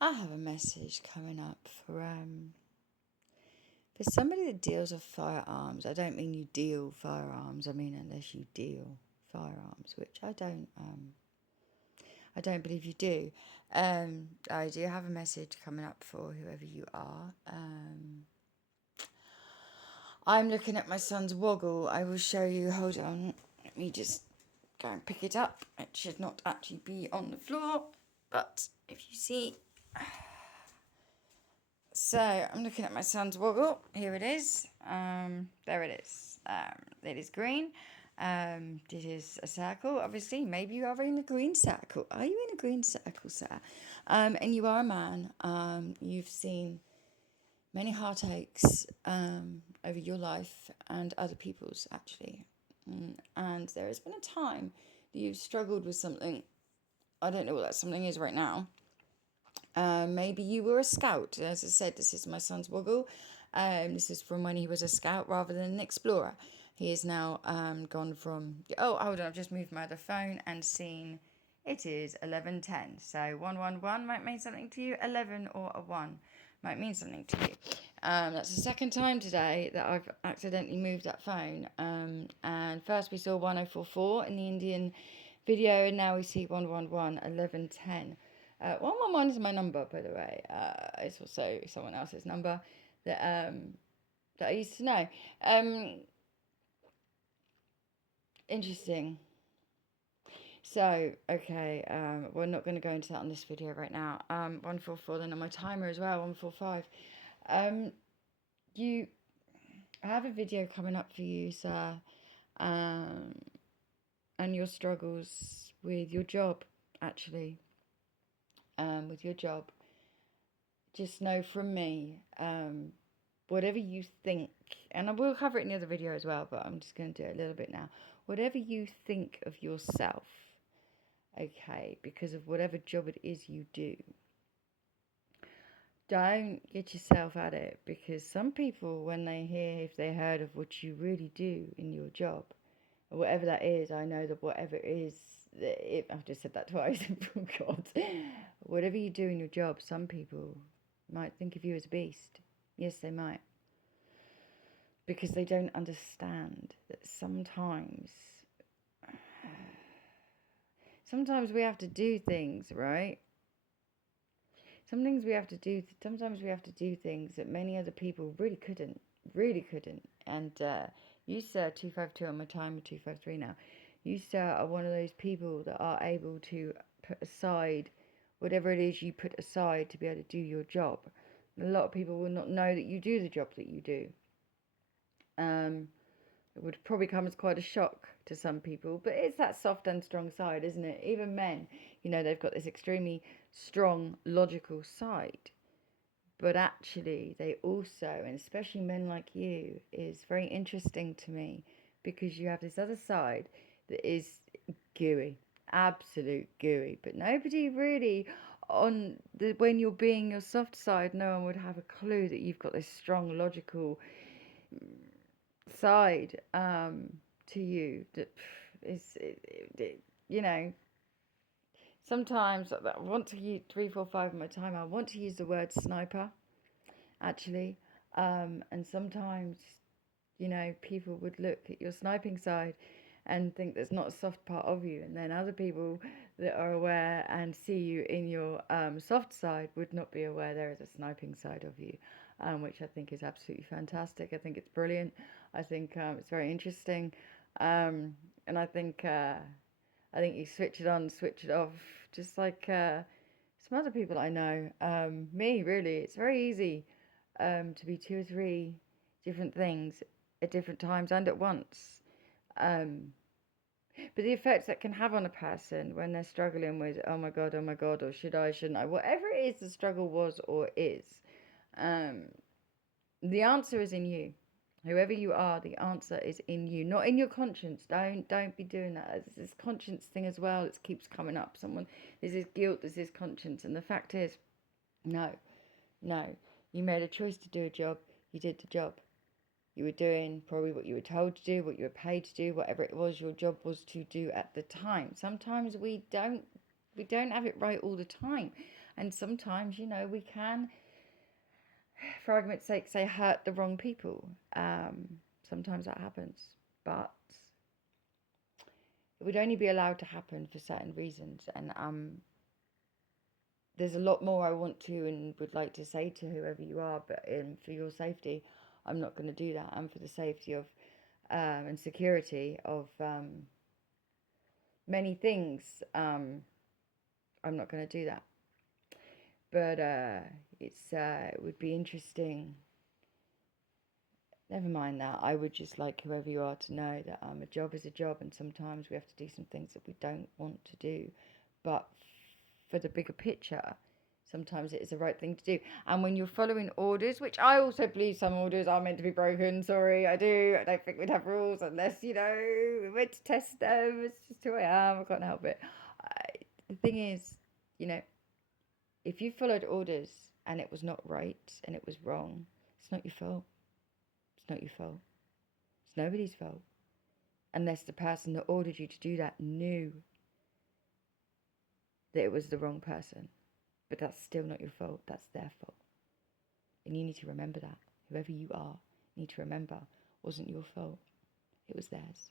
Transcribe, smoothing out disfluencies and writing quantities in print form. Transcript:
I have a message coming up for somebody that deals with firearms. I don't mean you deal firearms. I mean unless you deal firearms, which I don't believe you do. I do have a message coming up for whoever you are. I'm looking at my son's woggle. I will show you. Hold on. Let me just go and pick it up. It should not actually be on the floor, but if you see. So I'm looking at my son's woggle. Here it is. There it is. It is green. It is a circle, obviously. Maybe you are in a green circle. Are you in a green circle, sir? And you are a man. You've seen many heartaches over your life and other people's, actually. And there has been a time that you've struggled with something. I don't know what that something is right now. Maybe you were a scout. As I said, this is my son's woggle. This is from when he was a scout rather than an explorer. He is now gone from. Oh, hold on! I've just moved my other phone and seen it is 11:10. So 111 might mean something to you. 11 or a 1 might mean something to you. That's the second time today that I've accidentally moved that phone. And first we saw 1044 in the Indian video, and now we see 111 11:10. 111 is my number, by the way. It's also someone else's number that that I used to know. Interesting. So, okay, we're not going to go into that on this video right now. 144, then on my timer as well, 145. You I have a video coming up for you, sir, and your struggles with your job, actually, with your job. Just know from me, whatever you think, and I will cover it in the other video as well, but I'm just going to do it a little bit now. Whatever you think of yourself, okay, because of whatever job it is you do, don't get yourself at it, because some people, when they hear, if they heard of what you really do in your job, or whatever that is, I know that whatever it is, I've just said that twice, oh God, whatever you do in your job, some people might think of you as a beast. Yes, they might. Because they don't understand that sometimes we have to do things, right? Sometimes we have to do things that many other people really couldn't. And you, sir, 252 on my timer, 253 now. You, sir, are one of those people that are able to put aside whatever it is you put aside to be able to do your job. A lot of people will not know that you do the job that you do. It would probably come as quite a shock to some people, but it's that soft and strong side, isn't it? Even men, they've got this extremely strong, logical side. But actually, they also, and especially men like you, is very interesting to me because you have this other side that is gooey, absolute gooey. But nobody really, when you're being your soft side, no one would have a clue that you've got this strong, logical side to you that is, sometimes I want to use 345 of my time. I want to use the word sniper, actually. And sometimes, people would look at your sniping side and think there's not a soft part of you. And then other people that are aware and see you in your soft side would not be aware there is a sniping side of you, which I think is absolutely fantastic. I think it's brilliant. I think it's very interesting. And I think you switch it on, switch it off, just like some other people I know. Me, really, it's very easy to be two or three different things at different times and at once. But the effects that can have on a person when they're struggling with, oh my God, or should I, shouldn't I, whatever it is the struggle was or is, the answer is in you. Whoever you are, the answer is in you, not in your conscience. Don't be doing that. There's this conscience thing as well. It keeps coming up. There's this guilt, there's this conscience, and the fact is, no. You made a choice to do a job. You did the job. You were doing probably what you were told to do, what you were paid to do, whatever it was your job was to do at the time. Sometimes we don't have it right all the time. And sometimes, we can, for argument's sake, say hurt the wrong people. Sometimes that happens, but it would only be allowed to happen for certain reasons. And there's a lot more I want to and would like to say to whoever you are, but for your safety, I'm not going to do that. And for the safety of and security of many things, I'm not going to do that. But it would be interesting. Never mind that. I would just like whoever you are to know that a job is a job, and sometimes we have to do some things that we don't want to do. But for the bigger picture, sometimes it is the right thing to do. And when you're following orders, which I also believe some orders are meant to be broken. Sorry, I do. I don't think we'd have rules unless, we went to test them. It's just who I am. I can't help it. The thing is, if you followed orders and it was not right and it was wrong, it's not your fault. It's not your fault. It's nobody's fault. Unless the person that ordered you to do that knew that it was the wrong person. But that's still not your fault. That's their fault. And you need to remember that. Whoever you are, you need to remember, it wasn't your fault. It was theirs.